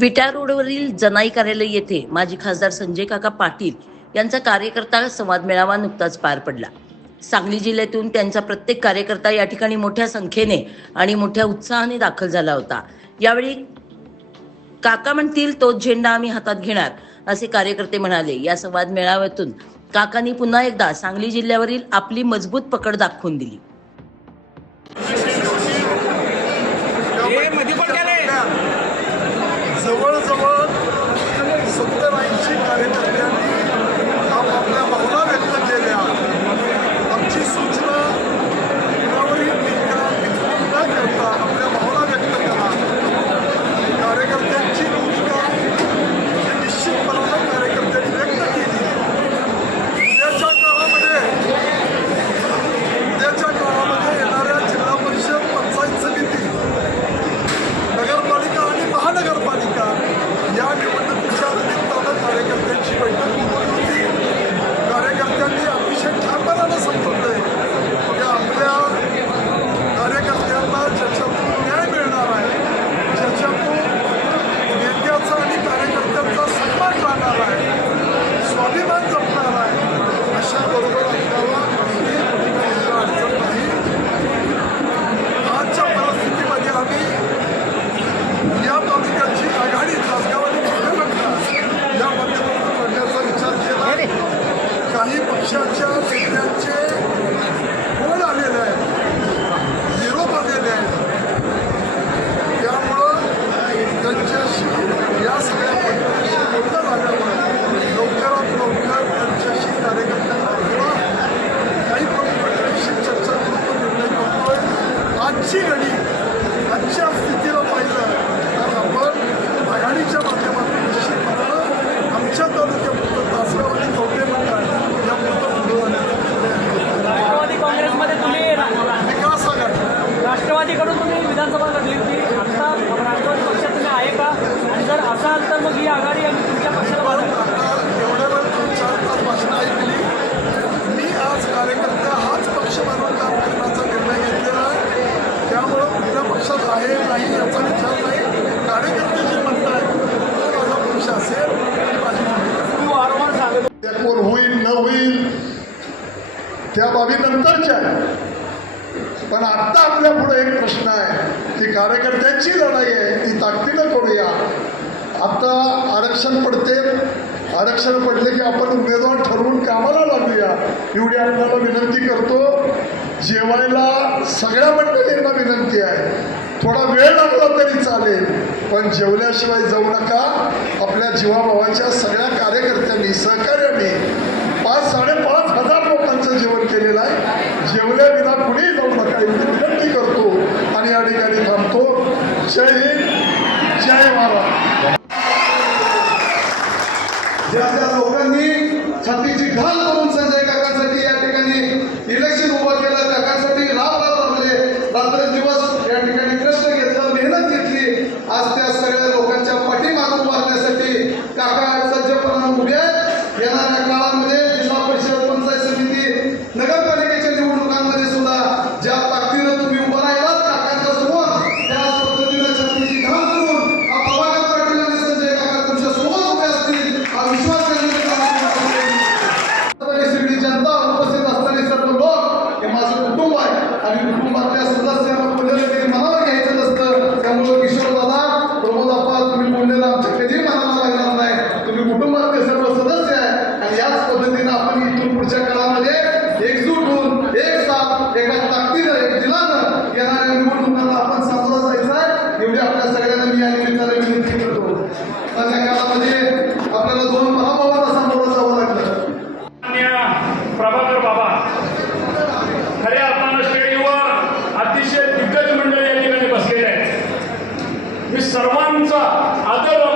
विटा रोडवरील जनाई कार्यालय येथे माजी खासदार संजय काका पाटील यांचा कार्यकर्ता संवाद मेळावा नुकताच पार पडला. सांगली जिल्ह्यातून त्यांचा प्रत्येक कार्यकर्ता या ठिकाणी मोठ्या संख्येने आणि मोठ्या उत्साहाने दाखल झाला होता. यावेळी काका म्हणतील तोच झेंडा आम्ही हातात घेणार असे कार्यकर्ते म्हणाले. या संवाद मेळाव्यातून काकांनी पुन्हा एकदा सांगली जिल्ह्यावरील आपली मजबूत पकड दाखवून दिली हे मध्ये पण गेले जवळजवळ सत्तर ऐंशी कार्यकर्त्यांनी आपापल्या भावना व्यक्त केल्या आमची सूचना कुणावरही टीका टिप्पणी न करता आपल्या भावना व्यक्त करा कार्यकर्त्यांची भूमिका ही निश्चितपणानं कार्यकर्त्यांनी व्यक्त केली उद्याच्या काळामध्ये उद्याच्या काळामध्ये येणाऱ्या जिल्हा परिषद पंचायत समिती नगरपालिका आणि महानगरपालिका या निवडणुकीच्या निमित्तानं कार्यकर्त्यांची बैठक बोलवली होती कार्यकर्त्यांनी अतिशय ठामपणानं सांगितलंय की आपल्या कार्यकर्त्यांना ज्याच्यातून न्याय मिळणार आहे ज्याच्यातून नेत्याचा आणि कार्यकर्त्यांचा सन्मान राहणार आहे स्वाभिमान जपणार आहे अशा बरोबर आपल्याला कुठलीही भूमिका घेणं अडचण नाही आजच्या परिस्थितीमध्ये आम्ही या तालुक्याची आघाडी तासगाव आणि बुलढाणा या माध्यमातून करण्याचा विचार केला काही पक्षाच्या नेत्यांचे फोन आलेलं आहे निरोप आलेले आहे त्यामुळं त्यांच्याशी या सगळ्या मंडळींशी बोलणं झाल्यामुळे लवकरात लवकर त्यांच्याशी कार्यकर्त्यांना बोलवा काही प्रमुख चर्चा करून तो निर्णय करतोय आजची घडी असाल तर मग ही आघाडी आम्ही तुमच्या पक्षाला बाजू एवढ्या वेळ भाषण ऐकली मी आज कार्यकर्ता हाच पक्ष म्हणून काम करण्याचा निर्णय घेतलेला आहे. त्यामुळं कुठल्या पक्षात आहे नाही याचा विचार नाही. कार्यकर्ते जे म्हणतायत तो माझा पक्ष असेल माझी वारंवार सांगत कोण होईल न होईल त्या बाबी नंतरच्या आहेत. पण आत्ता आपल्या पुढे एक प्रश्न आहे की कार्यकर्त्यांची लढाई आहे ती ताकदीनं करूया आता आरक्षण पडते. आरक्षण पडले की आपण उमेदवार ठरवून कामाला लागूया. एवढी आपल्याला विनंती करतो. जेवायला सगळ्या मंडळींना विनंती आहे. थोडा वेळ लागला तरी चालेल पण जेवल्याशिवाय जाऊ नका. आपल्या जीवाभावाच्या सगळ्या कार्यकर्त्यांनी सहकार्यांनी पाच साडेपाच हजार लोकांचं जेवण केलेलं आहे. जेवल्या विना कुणीही जाऊ नका. एवढी विनंती करतो. आणि या ठिकाणी थांबतो. जय हिंद जय महाराज ज्या लोकांनी छातीची घाल करून संजय येणाऱ्या निवडणुकांना आपण सामोरं जायचं एवढी आपल्या सगळ्यांना मी या निमित्ताने विनंती करतो. त्या काळामध्ये आपल्याला दोन पराभवाला सामोरं जावं लागलं. प्रभाकर बाबा खऱ्या अर्थानं श्रेणीवर अतिशय दिग्गज मंडळी या ठिकाणी बसलेले आहेत. मी सर्वांचा आदर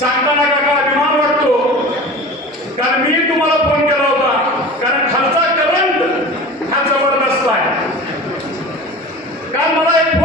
सांगताना काका अभिमान वाटतो? कारण मी तुम्हाला फोन केला होता. कारण खालचा करंट हा जबरदस्त आहे. कारण मला एक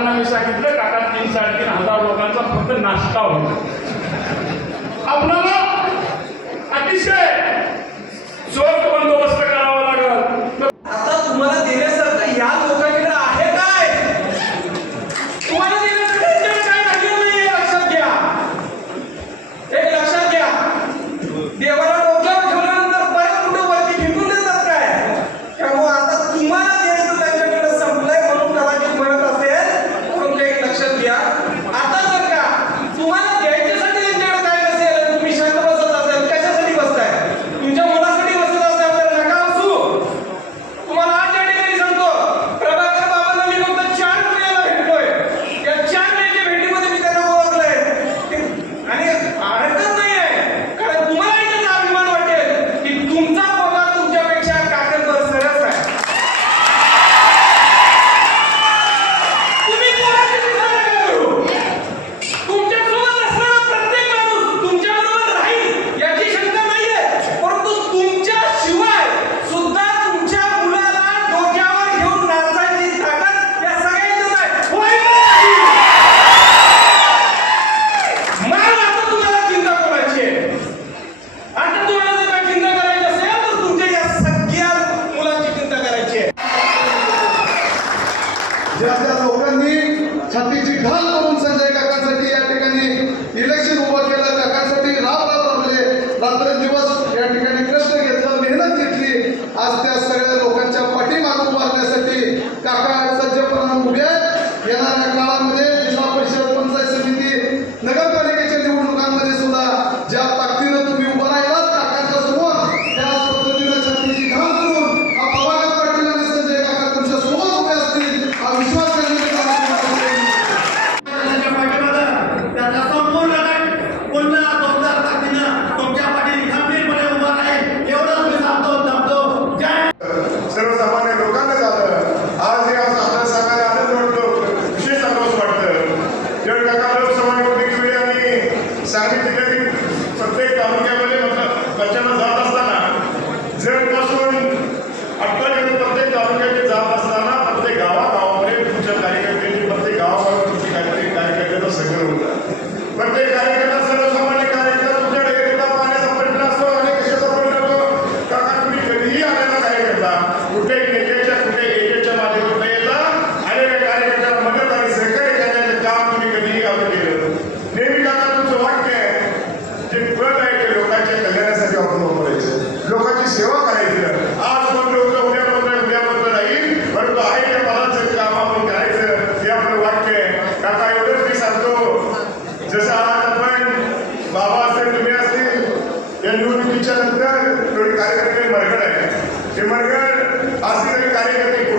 काकांना मी सांगितलं काका तीन साडेतीन हजार लोकांचा फक्त नाश्ता होता. आपल्याला अतिशय বিধান या निवडणुकीच्या नंतर थोडी कार्यकर्ते मरगड आहे ते मरगड असे काही कार्यकर्ते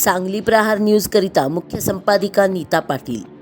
सांगली प्रहार न्यूजकरिता मुख्य संपादिका नीता पाटील.